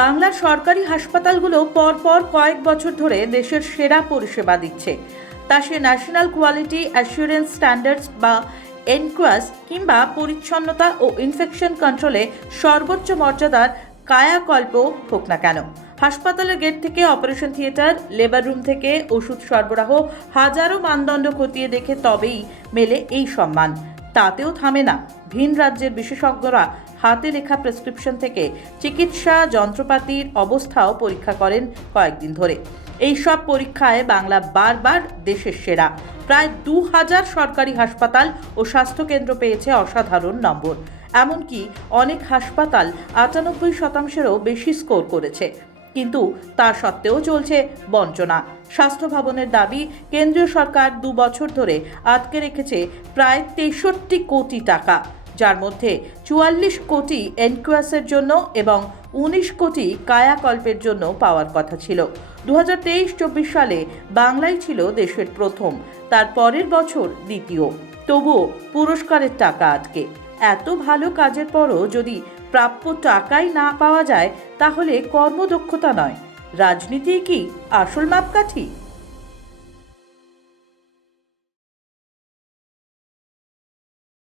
বাংলার সরকারি হাসপাতালগুলো পরপর কয়েক বছর ধরে দেশের সেরা পরিষেবা দিচ্ছে। তা সে ন্যাশনাল কোয়ালিটি অ্যাসুরেন্স স্ট্যান্ডার্ডস বা এনকোয়াস কিংবা পরিচ্ছন্নতা ও ইনফেকশন কন্ট্রোলে সর্বোচ্চ মর্যাদার কায়াকল্প হোক না কেন। হাসপাতালের গেট থেকে অপারেশন থিয়েটার, লেবার রুম থেকে ওষুধ সরবরাহ, হাজারো মানদণ্ড খতিয়ে দেখে তবেই মেলে এই সম্মান। তাতেও থামে না, ভিন রাজ্যের বিশেষজ্ঞরা হাতে লেখা প্রেসক্রিপশন থেকে চিকিৎসা যন্ত্রপাতির অবস্থাও পরীক্ষা করেন কয়েকদিন ধরে। এই সব পরীক্ষায় বাংলা বারবার দেশের সেরা। প্রায় 2000 সরকারি হাসপাতাল ও স্বাস্থ্যকেন্দ্র পেয়েছে অসাধারণ নম্বর। এমনকি অনেক হাসপাতাল 98%-এরও বেশি স্কোর করেছে। কিন্তু তা সত্ত্বেও চলছে বঞ্চনা। স্বাস্থ্য ভবনের দাবি, কেন্দ্রীয় সরকার 2 বছর ধরে আটকে রেখেছে প্রায় 63 কোটি টাকা, যার মধ্যে 44 কোটি এনকোয়াসের জন্য এবং 19 কোটি কায়াকল্পের জন্য পাওয়ার কথা ছিল। 2023-24 সালে বাংলাই ছিল দেশের প্রথম, তার পরের বছর দ্বিতীয়। তবুও পুরস্কারের টাকা আটকে। এত ভালো কাজের পরও যদি প্রাপ্য টাকাই না পাওয়া যায়, তাহলে কর্মদক্ষতা নয়, রাজনীতি কি আসল মাপকাঠি?